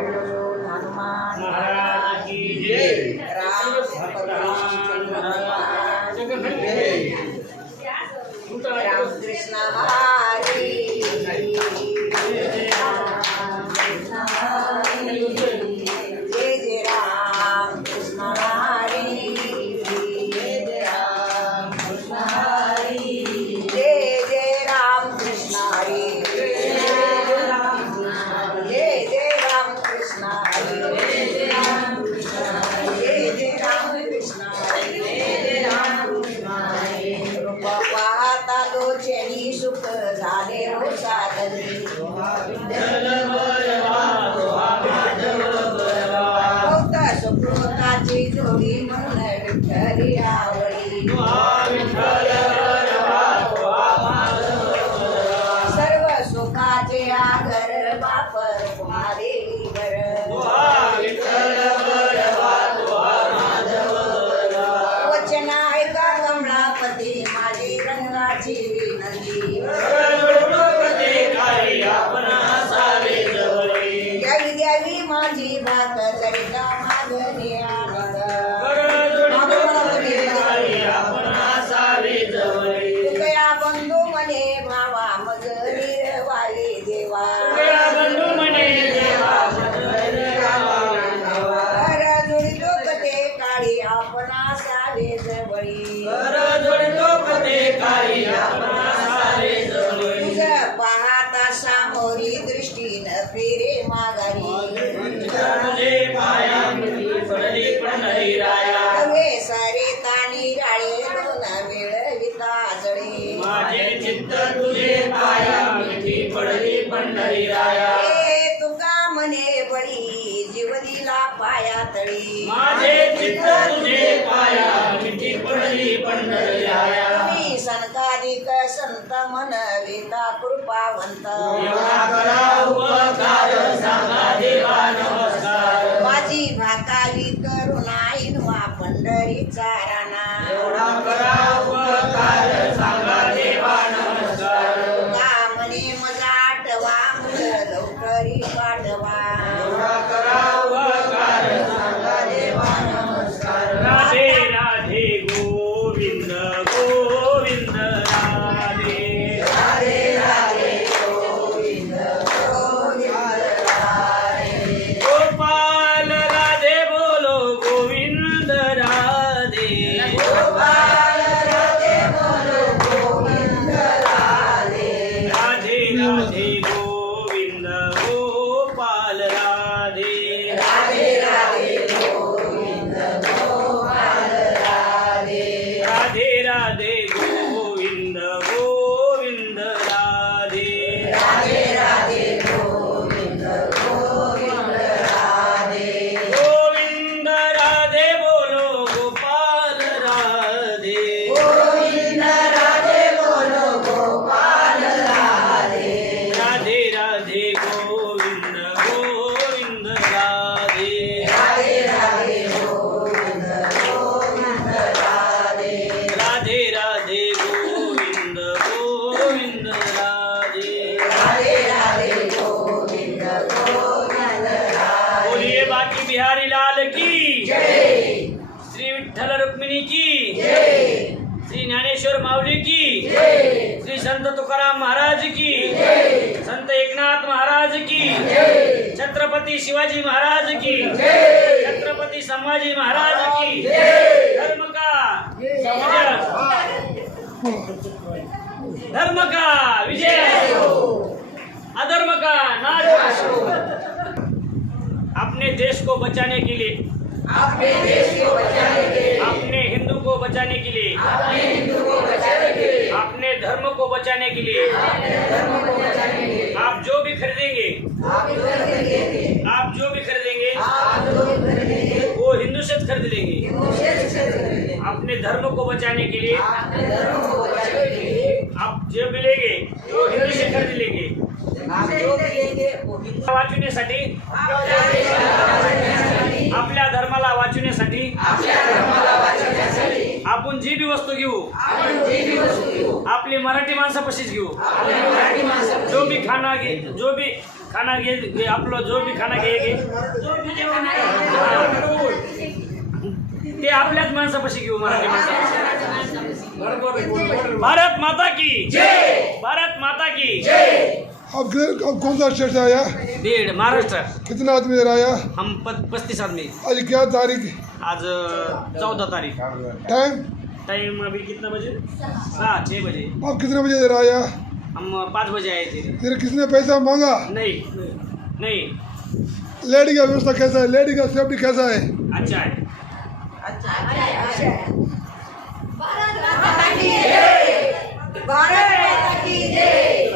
हनुमान महाराज की जय। राम रामकृष्ण हरी जय जय राम कृष्ण हरी जय राम कृष्ण हरी जय जय राम कृष्ण हरी जय जय राम कृष्ण हरी जय जय राम कृष्ण हरी जय राम कृष्ण हरी रूप पाहता लोचनी सुख झाले हो साधनी भक्त सुकृताची जोडी म्हणून विठ्ठली आवडी सर्व सुखाचे आगर वापर कुमारी वर वचन ऐका कमळापती माझी रंगाची विनंती द्यावी द्यावी माझी भात चरिता मागणी आनंद तुकया बंधू मने भावा मज निर्वाळे देवा कर जुळलो कते काळी आपणा सारे जवळी तुझ पाहता सामोरी दृष्टीनं फिरे माघारी हवे सारे तानी राळे दोन मिळविता जळी हे तुका मने बळी जीवलीला पाया तळी तुम्ही सनकाधिक संत मन वेता कृपावंत माझी भाकावी करुणाईन वा पंढरीचा राणा तुका मने मजा आठवा मुल लवकरी पाठवा राधे राधे गोविंद गोविंद राधे गोपाल राधे बोलो गोविंद राधे राधे राधे गोविंद गोपाल राधे राधे राधे गोविंद गोविंद राधे गोविंद राधे बोलो गोपाल राधे राधे राधे गोविंद गोविंद राधे राधे राधे गोविंद गोविंद राधे बोलिए बाकी बिहारी लाल की श्री विठ्ठल रुक्मिणी की श्री ज्ञानेश्वर माऊली की श्री संत तुकाराम महाराज की संत एकनाथ महाराज की छत्रपति शिवाजी महाराज की छत्रपति संभाजी महाराज की धर्म का विजय अधर्म का नाश अपने देश को बचाने के लिए अपने हिंदू को बचाने के लिए अपने धर्म को बचाने के लिए आप जो भी खरीदेंगे वो हिंदू से खरीद लेंगे अपने धर्म को बचाने के लिए आप जो भी लेंगे वो हिंदू से खरीद लेंगे वाचवण्यासाठी आपल्या धर्माला वाचवण्यासाठी आपण जी बी वस्तू घेऊ आपली मराठी माणसापाशीच घेऊ जो भी खाना जो भी खाना घे आप लोग जो भी खाना घेगे ते आपल्याच माणसापाशी घेऊ मराठी माणसापाशी भारत माता की जय भारत माता की जय अब कौन सा स्टेट से आया? बीड महाराष्ट्र कितना आदमी इधर आया? हम 35 आदमी आज क्या तारीख? आज 14 तारीख टाइम? टाइम अभी कितना बजे 6 बजे अब कितने बजे इधर आया? हम 5 बजे आए थे तेरे किसने पैसा मांगा? नहीं लेडी का व्यवस्था कैसा है? लेडी का सेफ्टी कैसा है? अच्छा है भारत माता की जय